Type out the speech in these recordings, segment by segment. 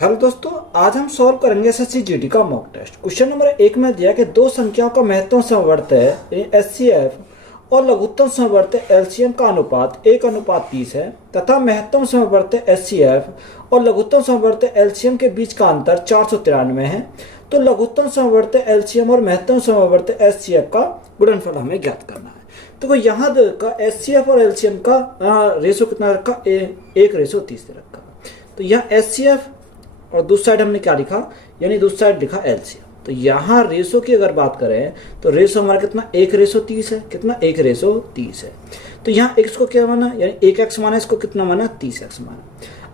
Hello दोस्तों, आज हम सॉल्व करेंगे एसएससी जीडी का मॉक टेस्ट। क्वेश्चन नंबर 1 में दिया कि दो संख्याओं का महत्तम समवर्त एचसीएफ और लघुत्तम समवर्त एलसीएम का अनुपात 1:30 है तथा महत्तम समवर्त एचसीएफ और लघुत्तम समवर्त एलसीएम के बीच का अंतर 493 है। तो लघुत्तम समवर्त एलसीएम और महत्तम समवर्त एचसीएफ का गुणनफल हमें ज्ञात करना है। तो यहाँ का एचसीएफ और एलसीएम का रेशो कितना रखा, 1:30 रखा। तो यहाँ एचसीएफ और दूसरी साइड हमने क्या लिखा, यानी दूसरी साइड लिखा एलसीएम। तो यहाँ रेशो की अगर बात करें तो रेशो हमारा कितना 1:30 है। कितना 1:30 है। तो यहाँ x को क्या माना, यानी 1x माना, इसको कितना माना 30x माना।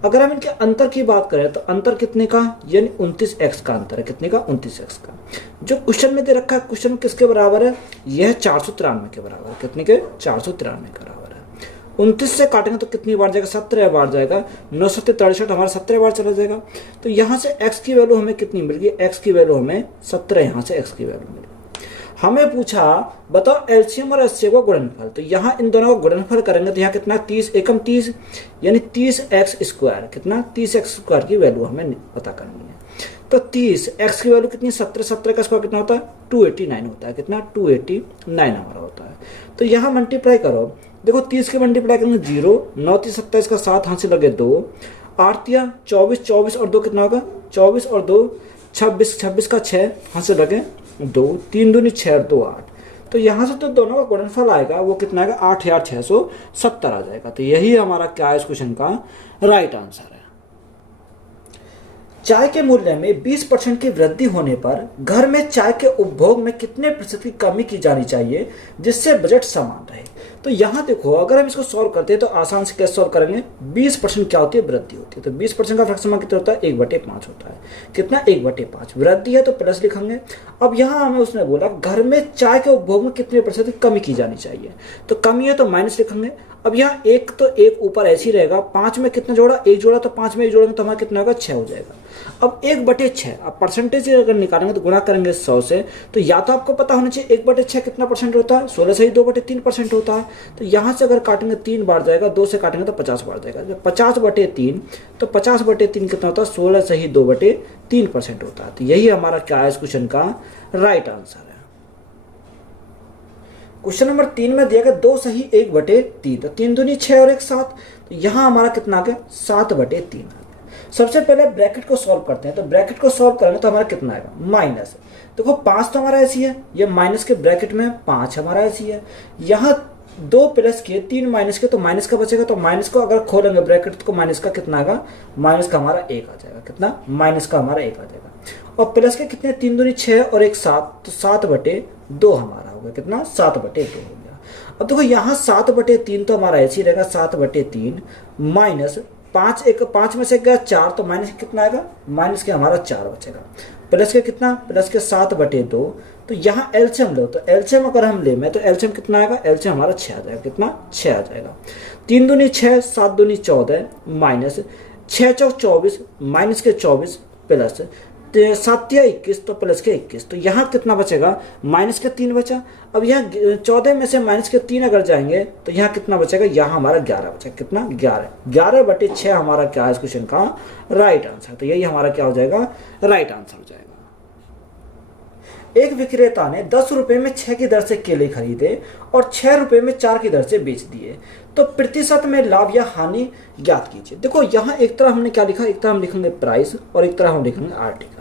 अगर हम इनके अंतर की बात करें तो अंतर कितने का, यानी 29x का अंतर है। कितने का, 29x का। जो क्वेश्चन में दे रखा है, क्वेश्चन किसके बराबर है, यह 493 के बराबर है। कितने के, 493 के बराबर है। 29 से काटेंगे तो कितनी बार जाएगा, 17 बार जाएगा। 9 7 63 हमारा 17 बार चला जाएगा। तो यहाँ से x की वैल्यू हमें कितनी मिल गई, x की वैल्यू हमें 17, यहाँ से x की वैल्यू मिल गई। हमें पूछा बताओ एलसीएम और एचसीएफ का गुणनफल। तो यहाँ इन दोनों का गुणनफल करेंगे तो यहाँ कितना 30 एकम 30, यानी 30x²। कितना 30x² की वैल्यू हमें पता करनी है। तो 30x की वैल्यू कितनी, 17 का स्क्वायर कितना होता है, 289 होता है। कितना 289 हमारा होता है। तो यहाँ मल्टीप्लाई करो, देखो 30 के मल्टीप्लाई करेंगे 0, 9 3 27 का 7, हाथ से लगे 2, 8 24, 24 और 2 कितना होगा, 24 और 2 26, 26 का 6, हाथ से लगे 2, 3 दूनी 6 और 2 8। तो यहाँ से तो दोनों का गुणनफल आएगा, वो कितना आएगा, 8670 आ जाएगा। तो यही हमारा क्या है इस क्वेश्चन का राइट आंसर है। चाय के मूल्य में 20% की वृद्धि होने पर घर में चाय के उपभोग में कितने प्रतिशत की कमी की जानी चाहिए जिससे बजट समान रहे। तो यहाँ देखो, अगर हम इसको सॉल्व करते हैं तो आसान से कैसे सॉल्व करेंगे, 20% क्या होती है, वृद्धि होती है। तो 20% का फ्रैक्शन कितना होता है, 1/5 होता है। कितना 1/5, वृद्धि है तो प्लस लिखेंगे। अब यहाँ हमें उसने बोला घर में चाय के उपभोग में कितने प्रतिशत की कमी की जानी चाहिए, तो कमी है तो माइनस लिखेंगे। अब यहाँ एक तो एक ऊपर ऐसे ही रहेगा, 5 में कितना जोड़ा, 1 जोड़ा, तो 5 में 1 जोड़ेंगे तो हमारा कितना होगा, 6 हो जाएगा। अब 1/6, अब परसेंटेज अगर निकालेंगे तो गुणा करेंगे 100 से, तो या तो आपको पता होना चाहिए 1/6 कितना परसेंट होता है, 16 से ही 2/3% होता है। तो यहाँ से अगर काटेंगे 3 बार जाएगा, 2 से काटेंगे तो 50 बार जाएगा। जब 50/3, तो 50/3 कितना होता है, 16 से ही 2/3% होता है। तो यही हमारा क्या है इस क्वेश्चन का राइट आंसर है। क्वेश्चन नंबर 3 में दिया गया 2 सही 1/3, तो 3 दूनी 6 और 1 7। तो यहाँ हमारा कितना आ गया, 7/3 आ गया। सबसे पहले ब्रैकेट को सॉल्व करते हैं। तो ब्रैकेट को सॉल्व करेंगे तो हमारा कितना आएगा, माइनस। देखो 5 तो हमारा ऐसी है, ये माइनस के ब्रैकेट में 5 हमारा ऐसी है। यहाँ 2 प्लस के 3 माइनस के, तो माइनस का बचेगा। तो माइनस को अगर खोलेंगे ब्रैकेट तो माइनस का कितना आएगा, माइनस का हमारा 1 आ जाएगा। कितना, माइनस का हमारा 1 आ जाएगा। और प्लस के कितने, 3 दूनी 6 और 1 7, तो 7/2 हमारा हो गया। कितना, 7/2 हो गया। अब देखो यहाँ 7/3 तो हमारा ऐसे ही रहेगा, 7/3 माइनस 5 में से गया 4, तो माइनस कितना आएगा, माइनस के हमारा 4 बचेगा। प्लस के कितना, प्लस के 7/2। तो यहाँ एलसीएम लो, तो एलसीएम अगर हम ले में तो एलसीएम कितना आएगा, एलसीएम हमारा 6 आ जाएगा। कितना, 6 आ जाएगा। 3 दूनी 6, 7 दूनी 14, माइनस 6 चौक 24, माइनस के 24, प्लस 7 या 21, तो प्लस के 21। तो यहाँ कितना बचेगा, माइनस के 3 बचा। अब यहाँ 14 में से माइनस के 3 अगर जाएंगे तो यहाँ कितना बचेगा, यहाँ हमारा 11 बचा। कितना, 11/6 हमारा क्या है इस क्वेश्चन का राइट आंसर। तो यही हमारा क्या हो जाएगा, राइट आंसर हो जाएगा। एक विक्रेता ने 10 रुपए में 6 की दर से केले खरीदे और 6 रुपए में 4 की दर से बेच दिए, तो प्रतिशत में लाभ या हानि ज्ञात कीजिए। देखो यहाँ एक तरह हमने क्या लिखा, एक तरह हम लिखेंगे प्राइस और एक तरह हम लिखेंगे आर्टिकल।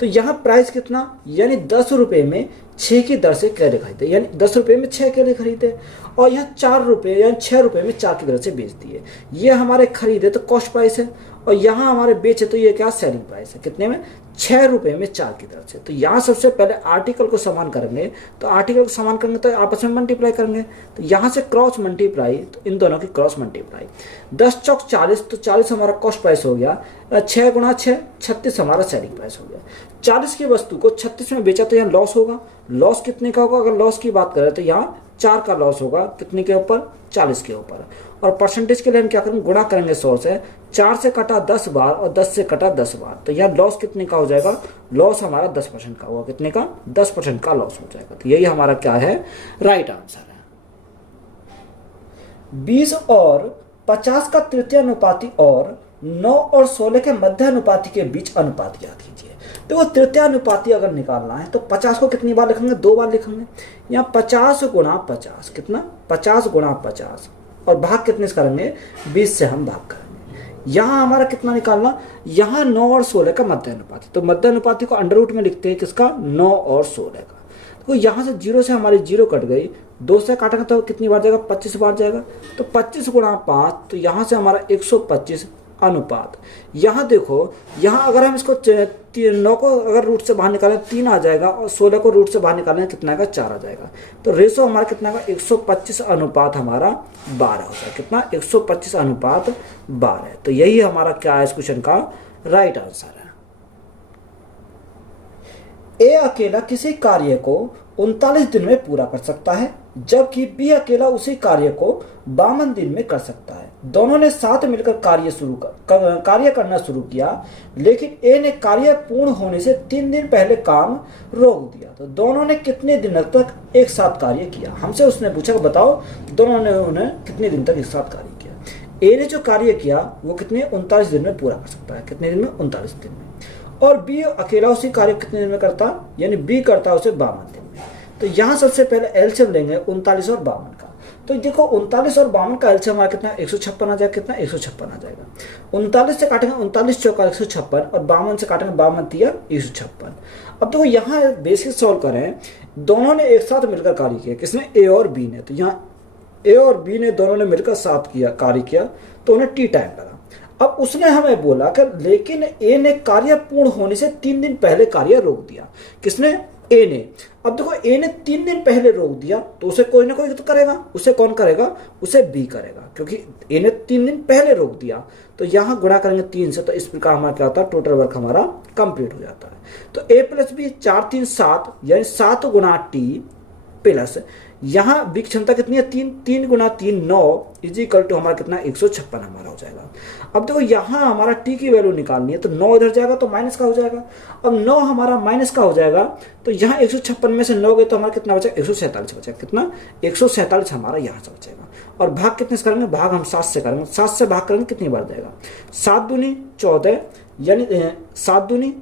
तो यहाँ प्राइस कितना, यानी 10 रुपए में 6 की दर से केले खरीदे, यानी 10 रुपए में 6 केले खरीदे। और यहाँ 4 रुपये यानी 6 रुपए में 4 की दर से बेच दिए। ये हमारे खरीदे तो कॉस्ट प्राइस है, और यहाँ हमारे बेचे तो ये क्या, सेलिंग प्राइस है। कितने में, 6 रुपए में 4 की दर से। तो यहाँ सबसे पहले आर्टिकल को समान करेंगे, तो आर्टिकल को समान करेंगे तो आपस में मल्टीप्लाई करेंगे। तो यहाँ से क्रॉस मल्टीप्लाई, तो इन दोनों की क्रॉस मल्टीप्लाई। 10 चौक 40, तो 40 हमारा कॉस्ट प्राइस हो गया। 6 गुणा 6, 36 हमारा सेलिंग प्राइस हो गया। 40 की वस्तु को 36 में बेचा तो यहाँ लॉस होगा। लॉस कितने का होगा, अगर लॉस की बात करें तो यहाँ 4 का लॉस होगा। कितने के ऊपर, 40 के ऊपर। और परसेंटेज के लिए हम क्या करेंगे, गुणा करेंगे 100 से। 4 से कटा 10 बार और 10 से कटा 10 बार, तो यह लॉस कितने का हो जाएगा, लॉस हमारा 10% का होगा। कितने का, 10% का लॉस हो जाएगा। तो यही हमारा क्या है राइट आंसर है। 20 और 50 का तृतीय अनुपाती और 9 और 16 के मध्य अनुपाती के बीच अनुपात ज्ञात कीजिए। देखो तृतीय अनुपाती अगर निकालना है तो 50 को कितनी बार लिखेंगे, 2 बार लिखेंगे। यहाँ 50 गुणा 50 कितना, 50 गुणा 50 और भाग कितने से करेंगे, 20 से हम भाग करेंगे। यहाँ हमारा कितना निकालना, यहाँ 9 और 16 का मध्य अनुपाती, तो मध्य अनुपाती को अंडर रूट में लिखते हैं किसका, 9 और 16 का। तो यहाँ से 0 से हमारी 0 कट गई, 2 से काटेंगे तो कितनी बार जाएगा, 25 बार जाएगा। तो 25 गुणा 5, तो यहाँ से हमारा 125 अनुपात। यहाँ देखो, यहाँ अगर हम इसको 9 को अगर रूट से बाहर निकालें 3 आ जाएगा और 16 को रूट से बाहर निकालें कितना का, 4 आ जाएगा। तो रेशो हमारा कितना का, 125 अनुपात हमारा 12 होता है। कितना, 125 अनुपात 12 है। तो यही हमारा क्या है इस क्वेश्चन का राइट आंसर है। ए अकेला किसी कार्य को 39 दिन में पूरा कर सकता है, जबकि बी अकेला उसी कार्य को 52 दिन में कर सकता है। दोनों ने साथ मिलकर कार्य करना शुरू किया, लेकिन ए ने कार्य पूर्ण होने से 3 दिन पहले काम रोक दिया। तो दोनों ने कितने दिन तक एक साथ कार्य किया, हमसे उसने पूछा बताओ दोनों ने उन्हें कितने दिन तक एक साथ कार्य किया। ए ने जो कार्य किया वो कितने, 39 दिन में पूरा कर सकता है। कितने दिन में, 39 दिन में। और बी अकेला उसी कार्य कितने दिन में करता, यानी बी करता उसे 52 दिन में। तो यहाँ सबसे पहले एलसीएम लेंगे 39 और 52 का। तो देखो 39 और 52 का एलसीएम हमारा कितना, 156 आ जाएगा। कितना, 156 आ जाएगा। 39 से काटेंगे 39 चौका 156 और 52 से काटेंगे 52 तिया 156। अब देखो यहाँ बेसिक सॉल्व करें, दोनों ने एक साथ मिलकर कार्य किया, किसने, ए और बी ने। तो यहाँ ए और बी ने दोनों ने मिलकर साथ किया, कार्य किया, तो उन्हें टी टाइम लगा। अब उसने हमें बोला कि लेकिन ए ने कार्य पूर्ण होने से 3 दिन पहले कार्य रोक दिया। किसने, ए ने। अब देखो ए ने 3 दिन पहले रोक दिया तो उसे कोई ना कोई तो करेगा, उसे कौन करेगा, उसे बी करेगा, क्योंकि ए ने 3 दिन पहले रोक दिया। तो यहाँ गुणा करेंगे 3 से, तो इस प्रकार हमारा क्या होता है, टोटल वर्क हमारा कंप्लीट हो जाता है। तो ए प्लस बी 4 3 7, यानी 7 गुणा टी प्लस यहाँ बी की क्षमता कितनी है, 3 गुणा 3 9 इज इक्वल टू हमारा कितना, 156 हमारा हो जाएगा। अब देखो यहाँ हमारा टी की वैल्यू निकालनी है, तो 9 इधर जाएगा तो माइनस का हो जाएगा। अब 9 हमारा माइनस का हो जाएगा, तो यहाँ 156 में से 9 गए तो हमारा कितना बचा, 147 बचा। कितना, 147 हमारा यहाँ से बचेगा। और भाग कितने से करेंगे, भाग हम 7 से करेंगे। 7 से भाग करेंगे कितनी बार जाएगा, 7 दूनी 14, यानी 7 दूनी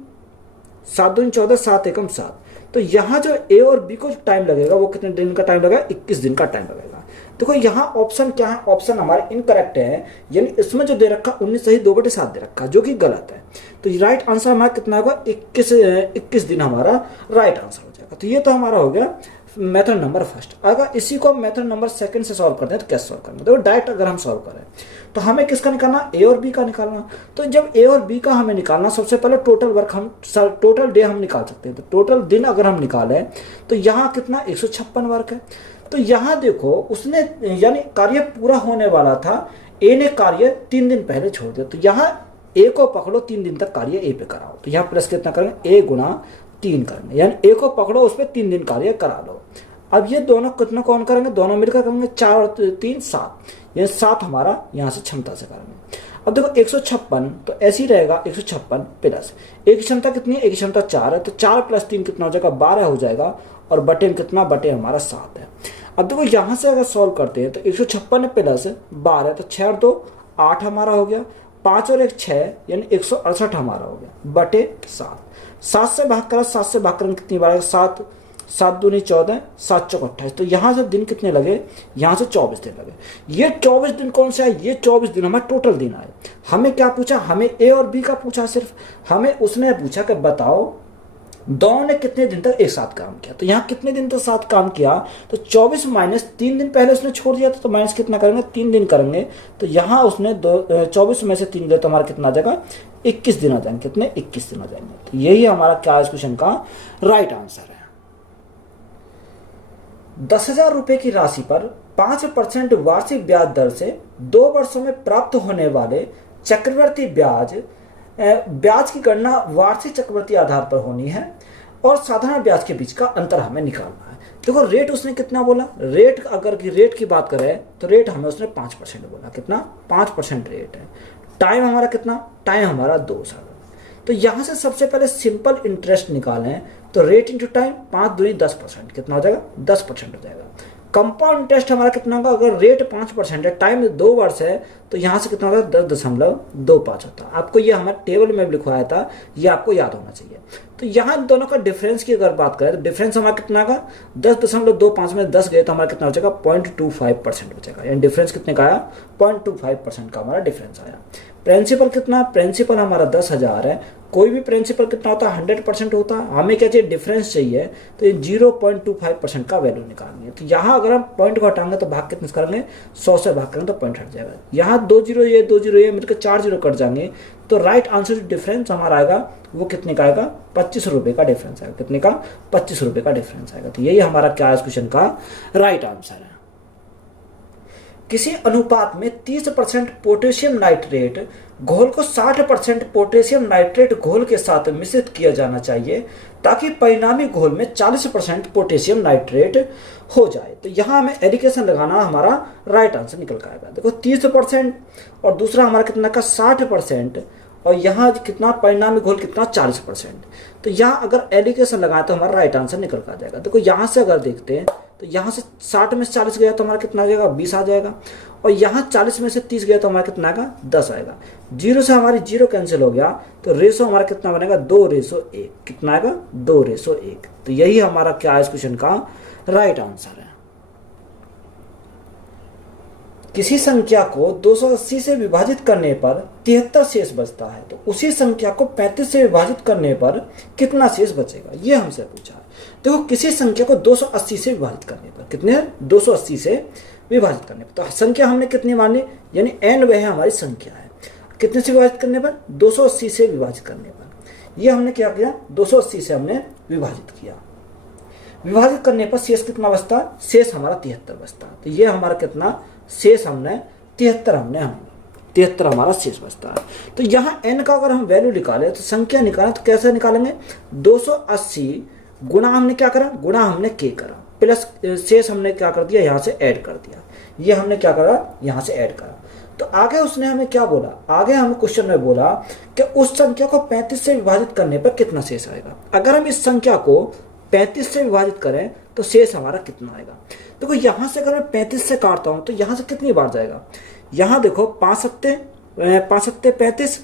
14, 7 एकम 7। तो यहाँ जो ए और बी को टाइम लगेगा वो कितने दिन का टाइम लगेगा, 21 दिन का टाइम लगेगा। देखो यहाँ ऑप्शन क्या है, ऑप्शन हमारे इनकरेक्ट है, यानी इसमें जो दे रखा 19 सही 2/7 दे रखा, जो कि गलत है। तो राइट आंसर हमारा कितना होगा, 21 दिन हमारा राइट आंसर हो जाएगा। तो ये तो हमारा हो गया मेथड नंबर फर्स्ट। अगर इसी को मेथड नंबर सेकंड से सॉल्व करते हैं तो कैसे सॉल्व करना, देखो डायरेक्ट अगर हम सॉल्व करें तो हमें किसका निकालना, ए और बी का निकालना। तो जब ए और बी का हमें निकालना, सबसे पहले टोटल वर्क हम टोटल डे हम निकाल सकते हैं। तो टोटल दिन अगर हम निकालें तो यहाँ कितना, 156 वर्क है। तो यहाँ देखो उसने, यानी कार्य पूरा होने वाला था, ए ने कार्य 3 दिन पहले छोड़ दिया। तो यहाँ ए को पकड़ो, 3 दिन तक कार्य ए पे कराओ। तो यहाँ प्लस कितना करेंगे, ए गुणा 3 करेंगे, यानी ए को पकड़ो उस पर 3 दिन कार्य करा लो। अब ये दोनों कितना कौन करेंगे, दोनों मिलकर करेंगे, 4 और 3 7, यानी 7 हमारा यहाँ से क्षमता से करेंगे। अब देखो 156 तो ऐसे ही रहेगा, 156 प्लस एक क्षमता कितनी है, एक क्षमता 4 है, तो 4 + 3 कितना हो जाएगा, 12 हो जाएगा। और बटे में कितना, बटे हमारा 7 है। अब देखो यहाँ से अगर सॉल्व करते हैं तो 156 प्लस 12, तो 6 और 2 8 हमारा हो गया, 5 और 1 6, यानी 168 हमारा हो गया, बटे 7। 7 से भाग करा, 7 से भाग करने कितनी बार, 7 7 दूनी 14, 7 चौक 28। तो यहाँ से दिन कितने लगे, यहाँ से 24 दिन लगे। ये 24 दिन कौन से आए, ये 24 दिन हमारे टोटल दिन आए। हमें क्या पूछा, हमें ए और बी का पूछा सिर्फ, हमें उसने पूछा कि बताओ दोनों ने कितने दिन तक एक साथ काम किया। तो यहाँ कितने दिन तक साथ काम किया, तो 24 माइनस 3 दिन पहले उसने छोड़ दिया था, तो माइनस कितना करेंगे, 3 दिन करेंगे। तो यहाँ उसने 24 में से 3 दिया तो हमारा कितना आ जाएगा, 21 दिन आ जाएंगे। कितने, 21 दिन आ जाएंगे। तो यही हमारा क्या इस क्वेश्चन का राइट आंसर है। 10,000 रुपए की राशि पर 5% वार्षिक ब्याज दर से 2 वर्षों में प्राप्त होने वाले चक्रवृद्धि ब्याज की गणना वार्षिक चक्रवृद्धि आधार पर होनी है और साधारण ब्याज के बीच का अंतर हमें निकालना है। देखो रेट उसने कितना बोला, रेट अगर की रेट की बात करें तो रेट हमें उसने 5% बोला। कितना, 5% रेट है। टाइम हमारा कितना, टाइम हमारा 2 साल। तो यहाँ से सबसे पहले सिंपल इंटरेस्ट निकालें, तो रेट इंटू टाइम 5 दूनी 10%, कितना हो जाएगा, 10% हो जाएगा। कंपाउंड इंटरेस्ट हमारा कितना होगा, अगर रेट 5% है, टाइम 2 वर्ष है, तो यहाँ से कितना होगा 10.25 होता है। आपको ये हमारे टेबल में भी लिखवाया था, ये आपको याद होना चाहिए। तो यहाँ इन दोनों का डिफरेंस की अगर बात करें तो डिफरेंस हमारा कितना का 10.25 में 10 गए तो हमारा कितना बचेगा 0.25% बचेगा, यानी डिफरेंस कितने का आया 0.25% का हमारा डिफरेंस आया। प्रिंसिपल कितना, प्रिंसिपल हमारा 10,000 है। कोई भी प्रिंसिपल कितना होता है 100% होता है। हमें क्या चाहिए डिफरेंस चाहिए, तो ये 0.25% का वैल्यू निकालनी है। तो यहाँ अगर हम पॉइंट को हटाएंगे तो भाग कितने करेंगे 100 से भाग करेंगे तो पॉइंट हट जाएगा। यहाँ 2 जीरो ये 2 जीरो ये मिलकर 4 जीरो कट जाएंगे, तो राइट आंसर जो डिफरेंस हमारा आएगा वो कितने का आएगा 25 रुपये का डिफरेंस आएगा। कितने का 25 रुपये का डिफरेंस आएगा। तो यही हमारा क्या है इस क्वेश्चन का राइट आंसर है। किसी अनुपात में 30% पोटेशियम नाइट्रेट घोल को 60% पोटेशियम नाइट्रेट घोल के साथ मिश्रित किया जाना चाहिए ताकि परिणामी घोल में 40% पोटेशियम नाइट्रेट हो जाए। तो यहाँ हमें एडिकेशन लगाना हमारा राइट आंसर निकल कर आएगा। देखो 30% और दूसरा हमारा कितना का 60%, और यहाँ कितना परिणामी घोल कितना 40%। तो यहाँ अगर एडिकेशन लगाए तो हमारा राइट आंसर निकल कर आ जाएगा। देखो यहाँ से अगर देखते हैं तो यहाँ से 60 में से 40 गया तो हमारा कितना आ जाएगा 20 आ जाएगा, और यहाँ 40 में से 30 गया तो हमारा कितना आएगा 10 आएगा। जीरो से हमारी जीरो कैंसिल हो गया, तो रेशो हमारा कितना बनेगा 2:1। कितना आएगा 2:1। तो यही हमारा क्या है इस क्वेश्चन का राइट आंसर है। किसी संख्या को 280 से विभाजित करने पर 73 शेष बचता है, तो उसी संख्या को 35 से विभाजित करने पर कितना शेष बचेगा, ये हमसे पूछा है। देखो किसी संख्या को 280 से विभाजित करने पर, कितने 280 से विभाजित करने पर, तो संख्या हमने कितनी मानी, यानी n वह हमारी संख्या है। कितने से विभाजित करने पर 280 से विभाजित करने पर, ये हमने क्या किया 280 से हमने विभाजित किया। विभाजित करने पर शेष कितना बचता, शेष हमारा 73 बचता। तो ये हमारा कितना शेष हमने 73 हमारा शेष बचता है। तो यहाँ n का अगर हम वैल्यू निकाले तो संख्या निकालें तो कैसे निकालेंगे 280 गुणा हमने क्या करा, गुणा हमने k करा, प्लस शेष हमने क्या कर दिया यहाँ से ऐड कर दिया। ये हमने क्या करा यहाँ से ऐड करा। तो आगे उसने हमें क्या बोला, आगे हमें क्वेश्चन में बोला कि उस संख्या को 35 से विभाजित करने पर कितना शेष आएगा। अगर हम इस संख्या को 35 से विभाजित करें तो शेष हमारा कितना आएगा। देखो यहाँ से अगर मैं 35 से काटता हूँ तो यहाँ से कितनी बार जाएगा, यहाँ देखो 5 सत्ते 35,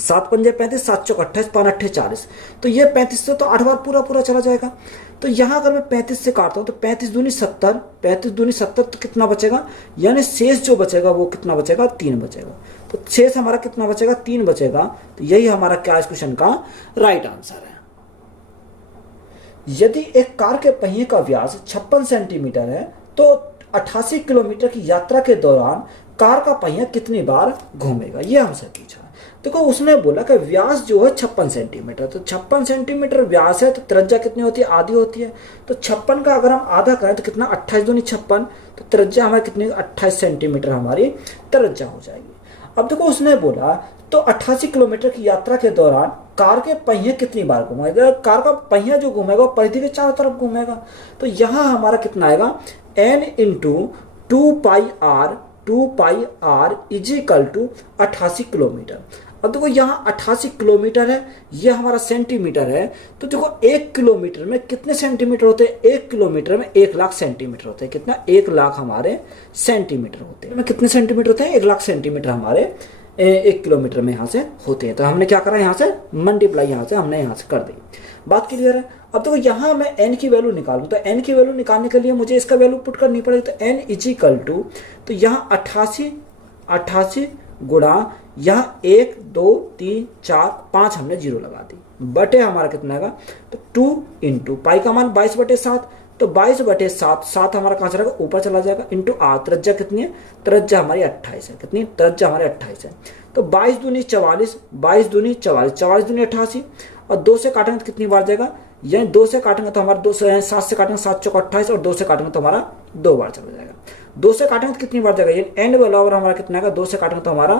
7 पंजे 35, 7 चौक 28, 5 अट्ठे 40। तो ये 35 से तो 8 बार पूरा चला जाएगा। तो यहाँ अगर मैं 35 से काटता हूँ तो 35 दूनी 70, 35 दूनी 70, तो कितना बचेगा, यानी शेष जो बचेगा वो कितना बचेगा 3 बचेगा। तो शेष हमारा कितना बचेगा 3 बचेगा। तो यही हमारा क्या इस क्वेश्चन का राइट आंसर है। यदि एक कार के पहिए का व्यास 56 सेंटीमीटर है तो 88 किलोमीटर की यात्रा के दौरान कार का पहिया कितनी बार घूमेगा, ये हमसे पूछा। देखो उसने बोला कि व्यास जो है 56 सेंटीमीटर, तो 56 सेंटीमीटर व्यास है तो त्रिज्या कितनी होती है, आधी होती है। तो 56 का अगर हम आधा करें तो कितना 28 दूनी 56, तो त्रिज्या हमारी कितनी 28 सेंटीमीटर हमारी त्रिज्या हो जाएगी। अब देखो उसने बोला तो 88 किलोमीटर की यात्रा के दौरान कार के पहिए कितनी बार घूमेगा। कार का पहिया जो घूमेगा वो परिधि के चारों तरफ घूमेगा। तो यहाँ हमारा कितना आएगा n × 2πr is equal to 88 kilometre. अब देखो यहाँ 88 किलोमीटर है, ये हमारा सेंटीमीटर है। तो देखो 1 किलोमीटर में कितने सेंटीमीटर होते हैं, 1 किलोमीटर में 1 लाख सेंटीमीटर होते हैं। कितना 1 लाख हमारे सेंटीमीटर होते हैं। कितने सेंटीमीटर होते हैं 1 लाख सेंटीमीटर हमारे 1 किलोमीटर में यहाँ से होते हैं। तो हमने क्या करा यहाँ से मल्टीप्लाई यहाँ से हमने यहाँ से कर दी। बात क्लियर है। अब देखो यहाँ मैं n की वैल्यू निकालूँ तो n की वैल्यू निकालने के लिए मुझे इसका वैल्यू पुट करनी पड़ेगी। तो n इजिकल टू, तो यहाँ 88 गुणा यहाँ 1 2 3 4 5 हमने जीरो लगा दी, बटे हमारा कितना आएगा तो 2 × पाई का मान 22/7, तो 22/7, 7 हमारा कहाँ चला जाएगा ऊपर चला जाएगा, इंटू r। त्रिज्या कितनी है, त्रिज्या हमारी 28 है। कितनी त्रिज्या हमारी 28 है। तो 22 दूनी 44, 22 दूनी 44, 44 दूनी 88, और 2 से काटेंगे तो कितनी बार जाएगा, यानी 2 से काटेंगे तो हमारा 2 से 7 से काटेंगे 7 चौक 28, और 2 से काटेंगे तो हमारा 2 बार चला जाएगा। 2 से काटेंगे तो कितनी बार जाएगा, यानी n बराबर हमारा कितना आएगा 2 से काटेंगे तो हमारा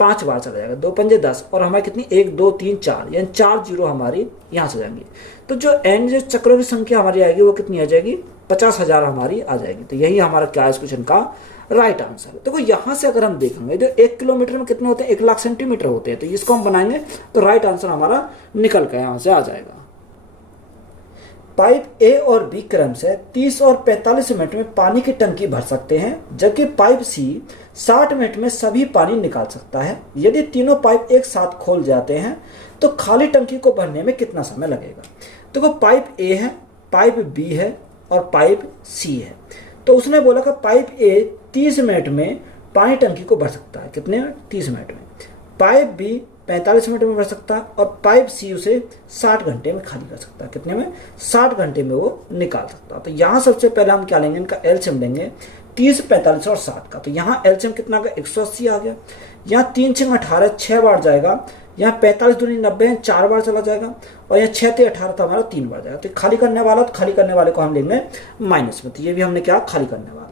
5 बार चला जाएगा। 2 पंजे 10, और हमारी कितनी 1 2 3 4, यानी 4 जीरो हमारी यहाँ से जाएंगी। तो जो n जो चक्रों की संख्या हमारी आएगी वो कितनी आ जाएगी 50,000 हमारी आ जाएगी। तो यही हमारा क्या इस क्वेश्चन का राइट आंसर है। देखो यहाँ से अगर हम देखेंगे जो 1 किलोमीटर में कितने होते हैं 1 लाख सेंटीमीटर होते हैं। तो इसको हम बनाएंगे तो राइट आंसर हमारा निकल कर यहाँ से आ जाएगा। पाइप ए और बी क्रम से 30 और 45 मिनट में पानी की टंकी भर सकते हैं, जबकि पाइप सी 60 मिनट में सभी पानी निकाल सकता है। यदि तीनों पाइप एक साथ खोल जाते हैं तो खाली टंकी को भरने में कितना समय लगेगा। देखो पाइप ए है, पाइप बी है और पाइप सी है। तो उसने बोला कि पाइप ए 30 मिनट में पानी टंकी को भर सकता है, कितने में, 30 मिनट में। पाइप बी 45 मिनट में भर सकता है और पाइप सी उसे 60 घंटे में खाली कर सकता है, कितने में, 60 घंटे में वो निकाल सकता है। तो यहाँ सबसे पहले हम क्या लेंगे, इनका एलसीएम लेंगे 30, 45 और 60 का। तो यहाँ एलसीएम कितना आ गया, 180 आ गया। यहाँ 3 6 18 6 बार जाएगा, यहाँ 45 दूनी 90 है, 4 बार चला जाएगा, और यहाँ 6 3 18 था हमारा 3 बार जाएगा। तो खाली करने वाला, तो खाली करने वाले को हम लेंगे माइनस में, तो ये भी हमने क्या खाली करने वाला है।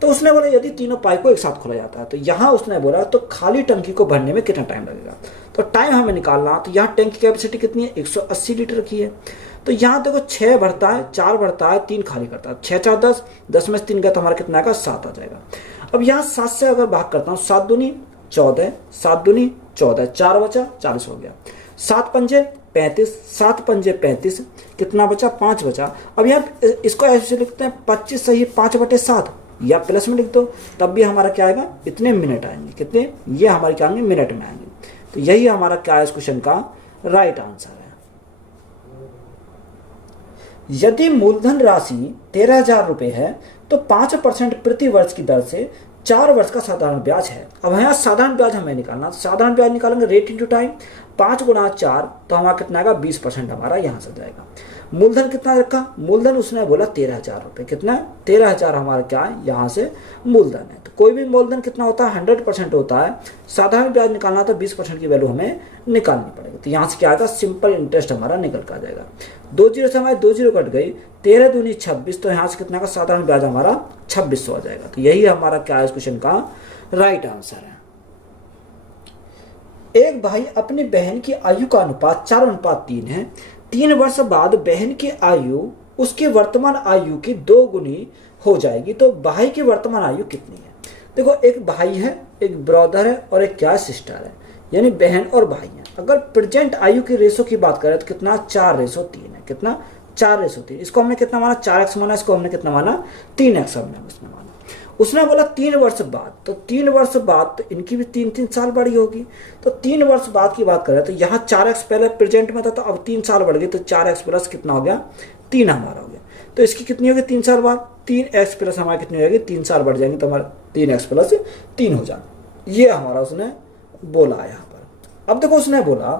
तो उसने बोला यदि तीनों पाइप को एक साथ खोला जाता है, तो यहाँ उसने बोला तो खाली टंकी को भरने में कितना टाइम लगेगा। तो टाइम हमें निकालना, तो यहाँ टैंक की कैपेसिटी कितनी है, 180 लीटर की है। तो यहाँ देखो 6 भरता है, 4 भरता है, 3 खाली करता है, 6 4 10, 10 में से 3 गया तो हमारा कितना आएगा, 7 आ जाएगा। अब यहाँ 7 से अगर भाग करता हूँ, 7 दूनी 14, 7 दूनी 14, 4 बचा 40 हो गया, 7 पंजे 35, 7 पंजे 35, कितना बचा, 5 बचा। अब यहाँ इसको ऐसे लिखते हैं 25 सही 5/7, या प्लस में लिख दो, तब भी हमारा क्या आएगा, इतने मिनट आएंगे, कितने, ये हमारे क्या आएंगे, मिनट में आएंगे। तो यही हमारा क्या है इस क्वेश्चन का राइट आंसर है। यदि मूलधन राशि 13,000 रुपए है तो 5% प्रति वर्ष की दर से 4 वर्ष का साधारण ब्याज है। अब यहाँ साधारण ब्याज हमें निकालना, साधारण ब्याज निकालेंगे रेट इंटू टाइम, 5 गुणा 4, तो हमारा कितना आएगा, 20% हमारा यहाँ से जाएगा। मूलधन कितना रखा, मूलधन उसने बोला 13,000 रुपये, कितना है, 13,000 हमारा क्या है, यहाँ से मूलधन है। तो कोई भी मूलधन कितना होता है, 100% होता है। साधारण ब्याज निकालना तो 20% की वैल्यू हमें निकालनी पड़ेगी। तो यहाँ से क्या आएगा, सिंपल इंटरेस्ट हमारा निकल कर आ जाएगा। 2 जीरो से हमारे 2 जीरो कट गई, 13 दूनी 26, तो यहाँ से कितना का साधारण ब्याज हमारा 2600 आ जाएगा। तो यही हमारा क्या है इस क्वेश्चन का राइट आंसर है। एक भाई अपनी बहन की आयु का अनुपात 4:3 है। 3 वर्ष बाद बहन की आयु उसकी वर्तमान आयु की 2 गुनी हो जाएगी, तो भाई की वर्तमान आयु कितनी है। देखो एक भाई है, एक ब्रदर है और एक क्या सिस्टर है, यानी बहन और भाई है। अगर प्रेजेंट आयु की रेशो की बात करें तो कितना, 4:3 है, कितना, 4:3। इसको हमने कितना माना, 4x माना, इसको हमने कितना माना, 3x हमने उसने माना। उसने बोला 3 वर्ष बाद, तो 3 वर्ष बाद तो इनकी भी 3-3 साल बड़ी होगी। तो 3 वर्ष बाद की बात करें तो यहाँ 4x पहले प्रेजेंट में था, तो अब 3 साल बढ़ गई, तो 4x प्लस कितना हो गया, 3 हमारा हो गया। तो इसकी कितनी होगी, 3 साल बाद, 3x प्लस हमारी कितनी हो जाएगी, 3 साल बढ़ जाएंगे, तो हमारा 3x प्लस 3 हो जाएगा। ये हमारा उसने बोला यहाँ पर। अब देखो उसने बोला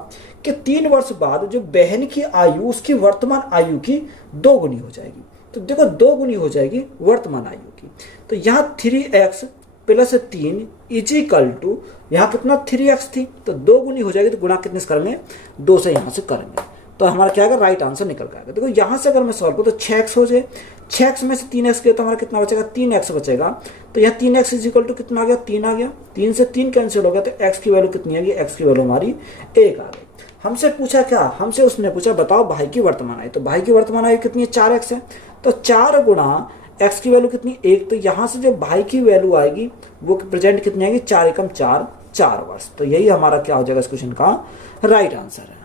कि 3 वर्ष बाद जो बहन की आयु उसकी वर्तमान आयु की 2 गुनी हो जाएगी। तो देखो 2 गुनी हो जाएगी वर्तमान आयु की। तो यहाँ 3x प्लस 3 इजिकल टू, यहाँ कितना 3x थी, तो 2 गुनी हो जाएगी, तो गुणा कितने से करेंगे, 2 से यहाँ से करेंगे, तो हमारा क्या आएगा, राइट आंसर निकल के आएगा। देखो यहाँ से अगर मैं सॉल्व करूँ तो 6x हो जाए, 6x में से 3x गया तो हमारा कितना बचेगा, 3x बचेगा। तो यहाँ 3x इजिकल टू कितना आ गया, 3 आ गया, 3 से 3 कैंसिल हो गया, तो x की वैल्यू कितनी आ गई, x की वैल्यू हमारी 1 आ गई। हमसे पूछा क्या, हमसे उसने पूछा बताओ भाई की वर्तमान आयु। तो भाई की वर्तमान आयु कितनी है, 4x है, तो 4 गुणा x की वैल्यू कितनी, 1। तो यहाँ से जो भाई की वैल्यू आएगी वो प्रेजेंट कितनी आएगी, 4 एकम 4, 4 वर्ष। तो यही हमारा क्या हो जाएगा इस क्वेश्चन का राइट आंसर है।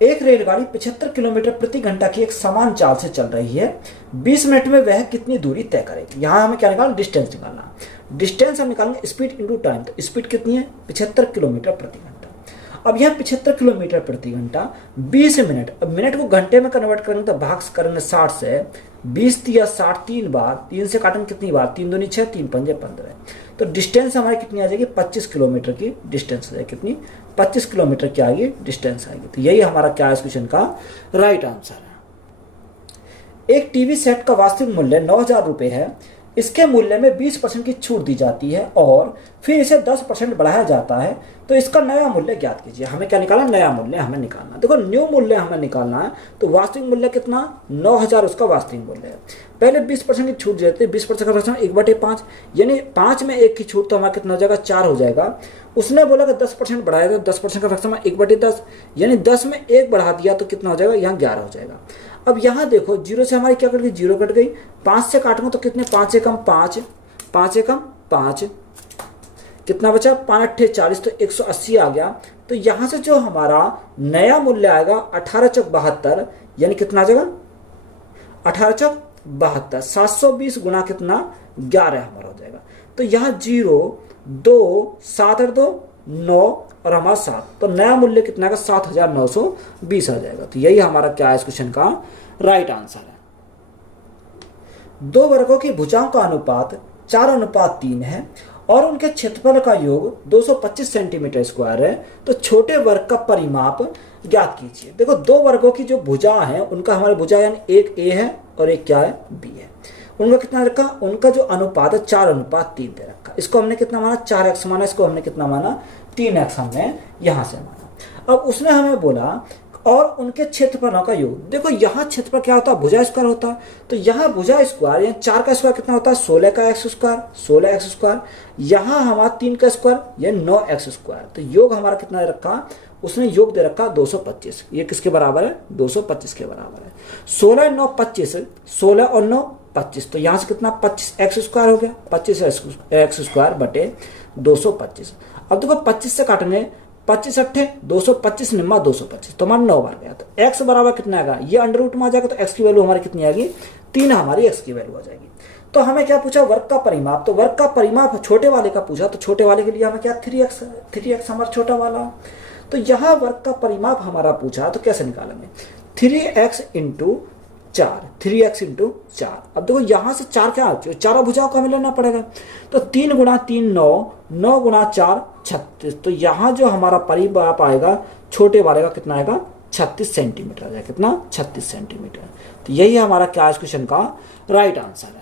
एक रेलगाड़ी 75 किलोमीटर प्रति घंटा की एक समान चाल से चल रही है। 20 मिनट में वह कितनी दूरी तय करेगी। यहाँ हमें क्या निकालना, डिस्टेंस निकालना। डिस्टेंस हम निकालेंगे स्पीड इंटू टाइम। तो स्पीड कितनी है, 75 किलोमीटर प्रति घंटा। अब यहाँ 75 किलोमीटर प्रति घंटा 20 मिनट, अब मिनट को घंटे में कन्वर्ट करेंगे तो भाग करेंगे 60 से, 20 या 60 3 बार, 3 से काटेंगे कितनी बार, 3 दूनी 6, 3 पंजे 15। तो डिस्टेंस हमारी कितनी आ जाएगी, 25 किलोमीटर की डिस्टेंस आ जाएगी। कितनी, 25 किलोमीटर की आएगी डिस्टेंस आएगी। तो यही हमारा क्या है इस क्वेश्चन का राइट आंसर है। एक टीवी सेट का वास्तविक मूल्य 9,000 रुपये है। इसके मूल्य में 20% की छूट दी जाती है और फिर इसे 10% बढ़ाया जाता है, तो इसका नया मूल्य ज्ञात कीजिए। हमें क्या निकालना, नया मूल्य हमें निकालना। देखो न्यू मूल्य हमें निकालना है, तो वास्तविक मूल्य कितना, 9,000 उसका वास्तविक मूल्य है। पहले 20% की छूट देते हैं, 20% का फ्रैक्शन 1/5, यानी 5 में 1 की छूट, तो हमारा कितना हो जाएगा, 4 हो जाएगा। उसने बोला कि 10% बढ़ाया, तो 10% का फ्रैक्शन 1/10, यानी 10 में 1 बढ़ा दिया तो कितना हो जाएगा, यहाँ 11 हो जाएगा। अब यहाँ देखो 0 से हमारी क्या कट गई, 0 कट गई, 5 से काटूंगा तो कितने, 5 एकम 5, 5 एकम 5, कितना बचा, 5 8 40, तो 180 आ गया। तो तो यहाँ से जो हमारा नया मूल्य आएगा 18 चौक 72, यानी कितना आ जाएगा 18 चौक 72, 720 गुना कितना 11 हमारा हो जाएगा। तो यहाँ 0 2 7 और 2 9 और हमारा 7, तो नया मूल्य कितना का 7920 आ जाएगा। तो यही हमारा क्या है इस क्वेश्चन का राइट आंसर है। दो वर्गों की भुजाओं का अनुपात 4:3 है और उनके क्षेत्रफल का योग 225 सेंटीमीटर स्क्वायर है, तो छोटे वर्ग का परिमाप ज्ञात कीजिए। देखो दो वर्गों की जो भुजा है उनका हमारे भुजा यानी एक ए है और एक क्या है बी है, उनका कितना रखा, उनका जो अनुपात है 4:3 दे रखा। इसको हमने कितना माना 4x माना, इसको हमने कितना माना 3x हमने यहां से माना। अब उसने हमें बोला और उनके क्षेत्रफलों का योग। देखो यहाँ क्षेत्रफल क्या होता है भुजा स्क्वायर होता है, तो यहाँ भुजा स्क्वायर यानी 4 का स्क्वायर कितना होता है 16 का x स्क्वायर 16x स्क्वायर, यहाँ हमारा 3 का स्क्वायर ये 9x स्क्वायर। तो योग हमारा कितना दे रखा, उसने योग दे रखा 225। ये किसके बराबर है 225 के बराबर है। 16 9 25, 16 और 9 25, तो यहाँ से कितना 25x स्क्वायर हो गया, 25x स्क्वायर बटे 225। अब देखो 25 से काटेंगे, 25 अट्ठे 225 निम्मा 225, तो हमारा 9 बार गया। तो x बराबर कितना आएगा, ये अंडर रूट में आ जाएगा, तो x की वैल्यू हमारी कितनी आएगी 3 हमारी x की वैल्यू आ जाएगी। तो हमें क्या पूछा वर्ग का परिमाप, तो वर्ग का परिमाप छोटे वाले का पूछा, तो छोटे वाले के लिए हमें क्या 3x हमारा छोटा वाला। तो यहाँ वर्ग का परिमाप हमारा पूछा, तो कैसे निकालेंगे 3x इंटू 4, 3x इंटू 4। अब देखो यहाँ से 4 क्या चारों भुजाओं का हमें लेना पड़ेगा, तो 3 गुणा 3 9, 9 गुणा 4 36। तो यहाँ जो हमारा परिमाप आएगा छोटे वाले का कितना आएगा 36 सेंटीमीटर आ जाएगा, कितना 36 सेंटीमीटर। तो यही हमारा क्या इस क्वेश्चन का राइट आंसर है।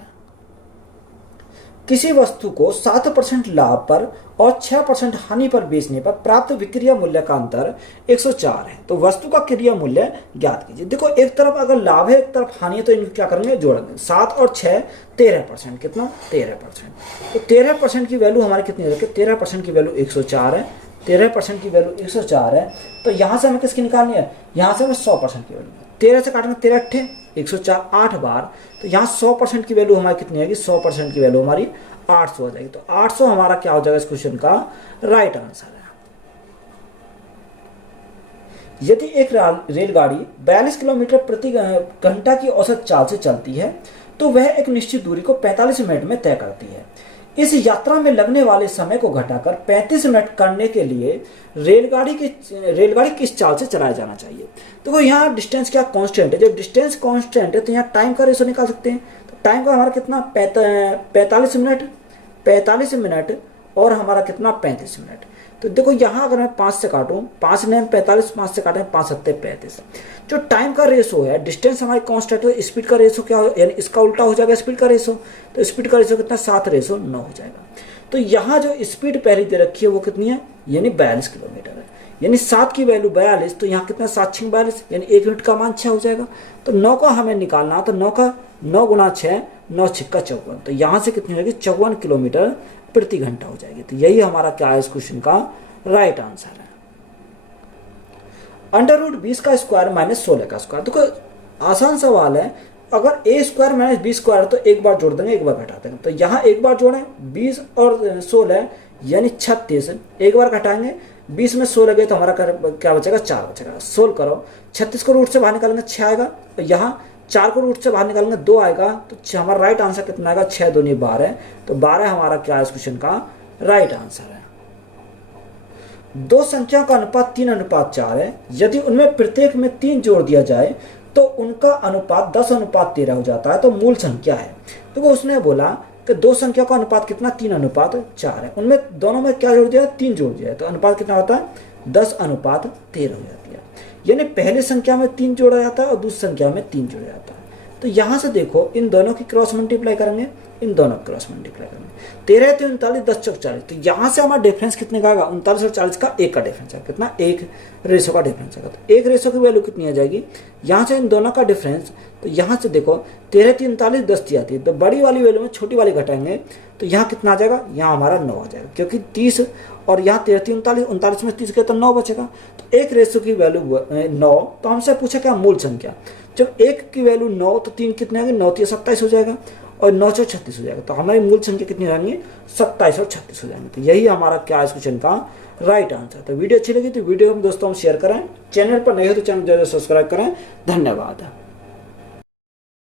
किसी वस्तु को 7% लाभ पर और 6% हानि पर बेचने पर प्राप्त विक्रय मूल्य का अंतर 104 है, तो वस्तु का क्रय मूल्य ज्ञात कीजिए। देखो एक तरफ अगर लाभ है एक तरफ हानि है, तो इनको क्या करेंगे जोड़ेंगे, 7 और 6 13%, कितना 13%। तो 13% की वैल्यू हमारी कितनी है, 13% की वैल्यू 104 है, 13% की वैल्यू 104 है। तो यहाँ से हमें किसकी निकालनी है, यहाँ से हमें 100% की वैल्यू, 13 से काटेंगे 13 अट्ठे 104 8 बार, तो यहाँ 100% की वैल्यू हमारी कितनी आएगी, 100% की वैल्यू हमारी 800 हो जाएगी। तो 800 हमारा क्या हो जाएगा इस क्वेश्चन का राइट आंसर है। यदि एक रेलगाड़ी 42 किलोमीटर प्रति घंटा की औसत चाल से चलती है, तो वह एक निश्चित दूरी को 45 मिनट में तय करती है। इस यात्रा में लगने वाले समय को घटाकर 35 मिनट करने के लिए रेलगाड़ी किस चाल से चलाया जाना चाहिए। तो यहाँ डिस्टेंस क्या कांस्टेंट है, जब डिस्टेंस कांस्टेंट है तो यहाँ टाइम का रेशो निकाल सकते हैं। तो टाइम का हमारा कितना 45 मिनट और हमारा कितना 35 मिनट। तो देखो यहाँ अगर मैं 5 से काटूँ, 5 ने 45, 5 से काटें 5 7 35। जो टाइम का रेशो है डिस्टेंस हमारी कांस्टेंट है, स्पीड का रेशो क्या हो, यानी इसका उल्टा हो जाएगा स्पीड का रेशो। तो स्पीड का रेशो कितना 7:9 हो जाएगा। तो यहाँ जो स्पीड पहले दे रखी है वो कितनी है, यानी 42 किलोमीटर है, यानी 7 की वैल्यू 42, तो यहाँ कितना 7 6 42, यानी 1 मिनट का मान 6 हो जाएगा। तो 9 का हमें निकालना, तो 9 गुणा 6 9 6 54, तो यहाँ से कितनी हो जाएगी 54 किलोमीटर प्रति घंटा हो जाएगी। तो यही हमारा क्या है इस क्वेश्चन का राइट आंसर है। अंडर रूट 20 का स्क्वायर माइनस 16 का स्क्वायर। देखो आसान सवाल है, अगर a square minus B square तो एक बार जोड़ देंगे एक बार घटा देंगे। तो यहाँ एक बार जोड़ें 20 और 16 यानी 36, एक बार घटाएंगे 20 में 16 गए तो हमारा क्या बचेगा 4 बचेगा। सोल्व करो, 36 को रूट से बाहर निकालेंगे 6 आएगा, तो यहाँ 4 को रूट से बाहर निकालेंगे 2 आएगा, तो हमारा राइट आंसर कितना आएगा 6 दूनी 12, तो 12 हमारा क्या है इस क्वेश्चन का राइट आंसर है। दो संख्याओं का अनुपात 3:4 है, यदि उनमें प्रत्येक में 3 जोड़ दिया जाए तो उनका अनुपात 10:13 हो जाता है, तो मूल संख्या है। तो उसने बोला कि दो संख्याओं का अनुपात कितना 3:4 है, उनमें दोनों में क्या जोड़ दिया 3 जोड़ दिया है, तो अनुपात कितना होता है 10:13 हो जाती है। यानी पहली संख्या में 3 जोड़ा जाता है और दूसरी संख्या में 3 जोड़ा जाता है। तो यहाँ से देखो इन दोनों की क्रॉस मल्टीप्लाई करेंगे, इन दोनों की क्रॉस मल्टीप्लाई करेंगे, 13 तो 39 10 चौक 40, तो यहाँ से हमारा डिफरेंस कितने का आएगा 39 और 40 का 1 का डिफरेंस है, कितना 1 रेशो का डिफरेंस आएगा। तो 1 रेशो की वैल्यू कितनी आ जाएगी, यहाँ से इन दोनों का डिफरेंस, तो यहाँ से देखो 13 3 39 10 ती आती है, तो बड़ी वाली वैल्यू में छोटी वाली घटाएंगे तो यहाँ कितना आ जाएगा, यहाँ हमारा 9 आ जाएगा, क्योंकि 30 और यहाँ 13 3 39, 39 में 30 गए तो 9 बचेगा। तो 1 रेशो की वैल्यू 9, तो हमसे पूछा क्या मूल संख्या, जब 1 की वैल्यू 9 तो 3 कितने आएंगे 9 3 27 हो जाएगा, और 936 हो जाएगा। तो हमारी मूल संख्या कितनी हो जाएंगी, 27 और 36 हो जाएंगे। तो यही हमारा क्या इस क्वेश्चन का राइट आंसर। तो वीडियो अच्छी लगी तो वीडियो हम दोस्तों शेयर करें, चैनल पर नए हो तो चैनल जरूर सब्सक्राइब करें। धन्यवाद।